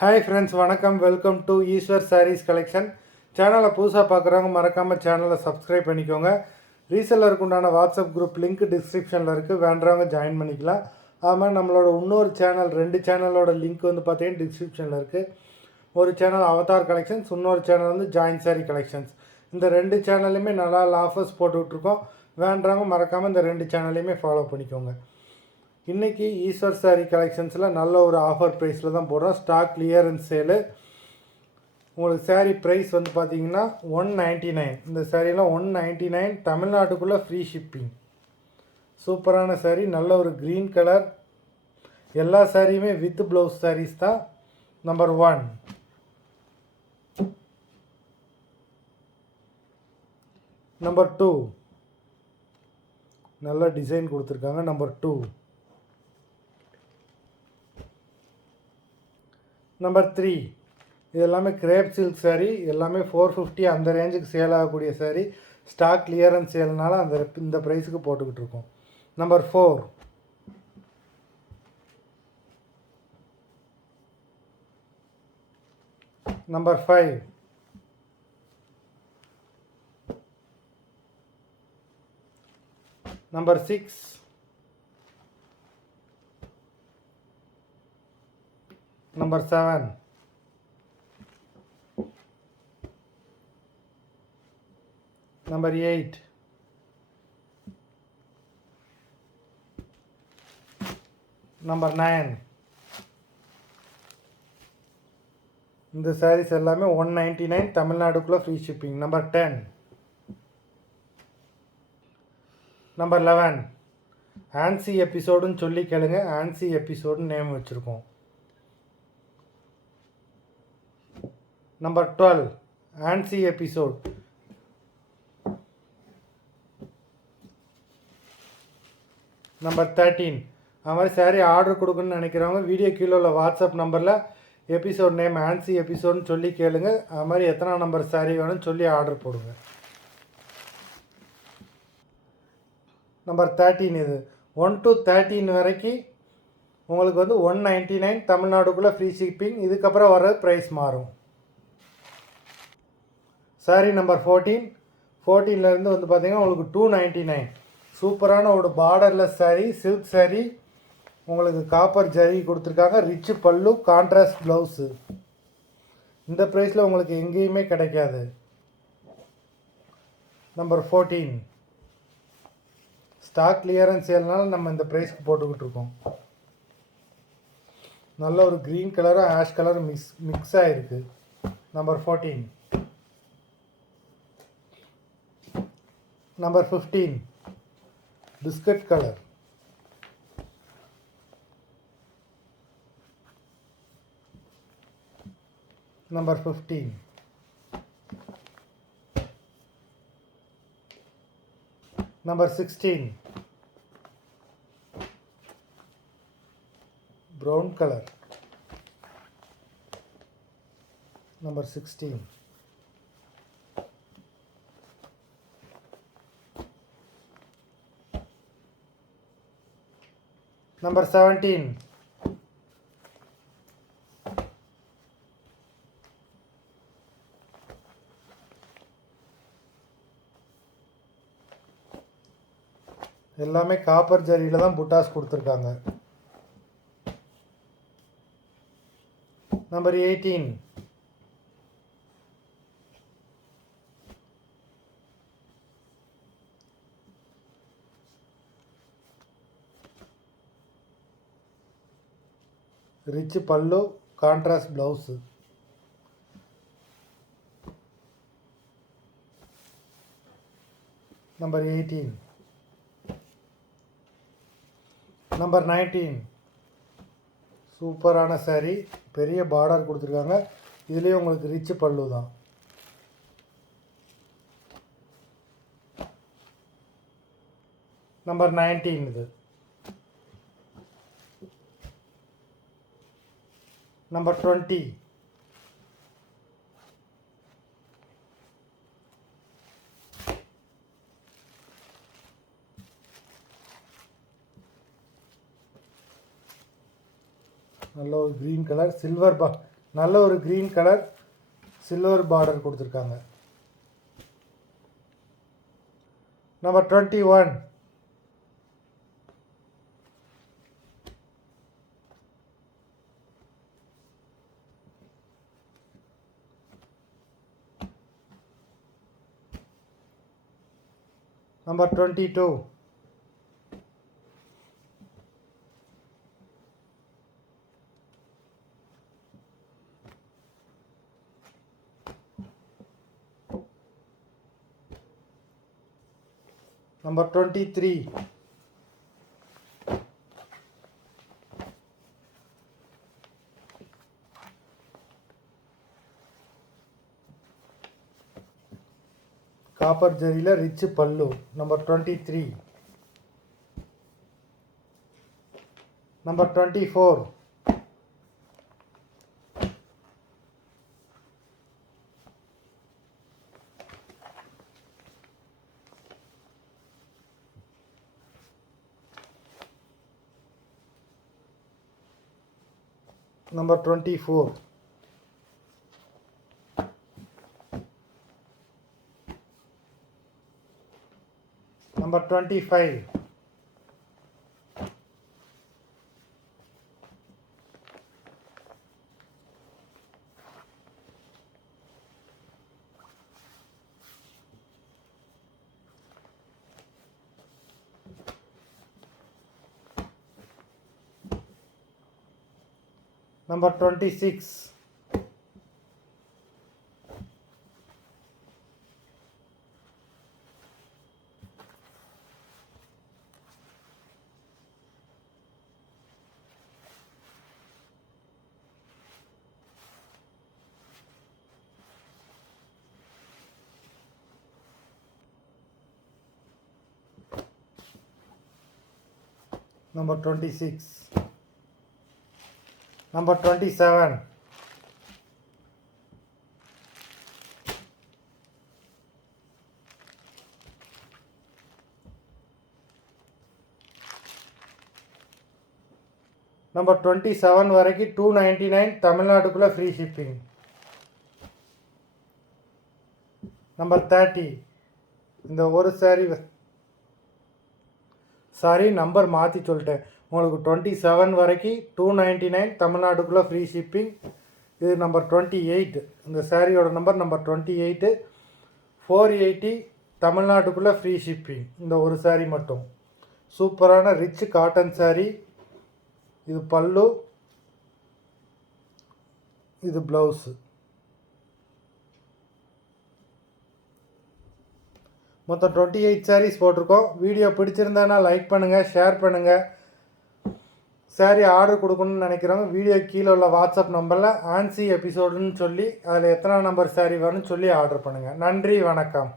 Hi friends, வணக்கம். Welcome to Eswar sarees collection. சேனலை புதுசாக பார்க்குறவங்க மறக்காமல் சேனலை சப்ஸ்கிரைப் பண்ணிக்கோங்க. ரீசெல்லருக்கு உண்டான வாட்ஸ்அப் குரூப் லிங்க் டிஸ்கிரிப்ஷனில் இருக்குது, வேண்டவங்க ஜாயின் பண்ணிக்கலாம். அது மாதிரி நம்மளோட இன்னொரு சேனல், 2 சேனலோட லிங்க் வந்து பார்த்தீங்கன்னா டிஸ்கிரிப்ஷனில் இருக்குது. ஒரு சேனல் அவதார் கலெக்ஷன்ஸ், இன்னொரு சேனல் வந்து ஜாயின் சாரி கலெக்ஷன்ஸ். இந்த 2 சேனல்லையுமே நல்லா ஆஃபர்ஸ் போட்டுக்கிட்டுருக்கோம். வேண்டவங்க மறக்காமல் இந்த 2 சேனல்லையுமே ஃபாலோ பண்ணிக்கோங்க. இன்றைக்கி ஈஸ்வர் சாரி கலெக்ஷன்ஸில் நல்ல ஒரு ஆஃபர் ப்ரைஸில் தான் போடுறோம். Stock clearance sale. உங்களுக்கு சாரீ ப்ரைஸ் வந்து பார்த்தீங்கன்னா 199. இந்த சாரீலாம் 199, தமிழ்நாட்டுக்குள்ளே ஃப்ரீ ஷிப்பிங். சூப்பரான சாரீ, நல்ல ஒரு க்ரீன் கலர். எல்லா சாரியுமே வித் ப்ளவுஸ் சாரீஸ் தான். நம்பர் 1. நம்பர் 2, நல்ல டிசைன் கொடுத்துருக்காங்க. நம்பர் 2. நம்பர் 3, இது எல்லாமே கிரேப் சில்க் சாரீ. எல்லாமே 450 அந்த ரேஞ்சுக்கு சேல் ஆகக்கூடிய சாரீ. ஸ்டாக் கிளியரன்ஸ் சேல்னால இந்த ப்ரைஸுக்கு போட்டுக்கிட்டு இருக்கோம். நம்பர் 4. நம்பர் 5. நம்பர் 6. Number 7. Number 8. Number 9. இந்த சாரீஸ் எல்லாமே 199, தமிழ்நாடுக்குள்ளே ஃப்ரீ ஷிப்பிங். நம்பர் 10. நம்பர் 11. ஆன்சி எபிசோடுன்னு சொல்லி கேளுங்க. ஆன்சி எபிசோடுன்னு நேம் வச்சுருக்கோம். நம்பர் 12. ஆன்சி எபிசோட். நம்பர் 13. அது மாதிரி சாரீ ஆர்டர் கொடுக்கணுன்னு நினைக்கிறவங்க வீடியோ கீழே உள்ள வாட்ஸ்அப் நம்பரில் எபிசோட் நேம் ஆன்சி எபிசோட்னு சொல்லி கேளுங்க. அது மாதிரி எத்தனை நம்பர் சாரீ வேணும்னு சொல்லி ஆர்டர் போடுங்க. நம்பர் 13. இது 1 to 13 வரைக்கும் உங்களுக்கு வந்து 199, தமிழ்நாடுக்குள்ளே ஃப்ரீ ஷிப்பிங். இதுக்கப்புறம் வர ப்ரைஸ் மாறும். சாரீ நம்பர் 14. 14லேருந்து வந்து பார்த்திங்கன்னா உங்களுக்கு 299. சூப்பரான ஒரு பார்டர்லெஸ் சாரீ, சில்க் சாரீ. உங்களுக்கு காப்பர் ஜரி கொடுத்துருக்காங்க. ரிச்சு பல்லு, கான்ட்ராஸ்ட் ப்ளவுஸு. இந்த ப்ரைஸில் உங்களுக்கு எங்கேயுமே கிடைக்காது. நம்பர் 14. ஸ்டாக் கிளியரன்ஸ் சேல்னால நம்ம இந்த ப்ரைஸ்க்கு போட்டுக்கிட்டு இருக்கோம். நல்ல ஒரு க்ரீன் கலரும் ஆஷ் கலரும் மிக்ஸ் ஆகிருக்கு. நம்பர் 14. நம்பர் 15. Biscuit colour. நம்பர் 15. நம்பர் 16. Brown colour. நம்பர் 16. Number 17. எல்லாமே காப்பர் ஜரியில் தான் புட்டாஸ் கொடுத்துருக்காங்க. நம்பர் 18. ரிச் பல்லு, கான்ட்ராஸ்ட் ப்ளவுஸு. நம்பர் 18. நம்பர் 19. சூப்பரான சாரீ, பெரிய பார்டர் கொடுத்துருக்காங்க. இதுலேயே உங்களுக்கு ரிச் பல்லு தான். நம்பர் 19. இது நம்பர் 20. நல்ல ஒரு க்ரீன் கலர் சில்வர் நல்ல ஒரு க்ரீன் கலர் சில்வர் பார்டர் கொடுத்துருக்காங்க. நம்பர் 21. நம்பர் 22. Number 23. Copper ஜரியில ரிச் பல்லு. Number 23. Number 24. Number 24. Number 25. Number 26. Number 26. Number 27. Number 27 வரைக்கும் 299 தமிழ்நாட்டுக்குள்ள ஃப்ரீ ஷிப்பிங். Number 30. இந்த ஒரு சாரி நம்பர் மாற்றி சொல்லிட்டேன். உங்களுக்கு 27 வரைக்கும் 299 தமிழ்நாட்டுக்குள்ளே ஃப்ரீ ஷிப்பிங். இது நம்பர் 28. இந்த சாரியோட நம்பர் 28. 480 தமிழ்நாட்டுக்குள்ளே ஃப்ரீ ஷிப்பிங். இந்த ஒரு சாரி மட்டும் சூப்பரான ரிச் காட்டன் சாரி. இது பல்லு, இது ப்ளவுஸு. மொத்தம் 28 சாரீஸ் போட்டிருக்கோம். வீடியோ பிடிச்சிருந்தானா லைக் பண்ணுங்கள், ஷேர் பண்ணுங்கள். சாரீ ஆர்டர் கொடுக்கணும்னு நினைக்கிறவங்க வீடியோ கீழே உள்ள வாட்ஸ்அப் நம்பரில் ஆன்சி எபிசோடுன்னு சொல்லி அதில் எத்தனை நம்பர் சாரீ வரும்னு சொல்லி ஆர்டர் பண்ணுங்கள். நன்றி, வணக்கம்.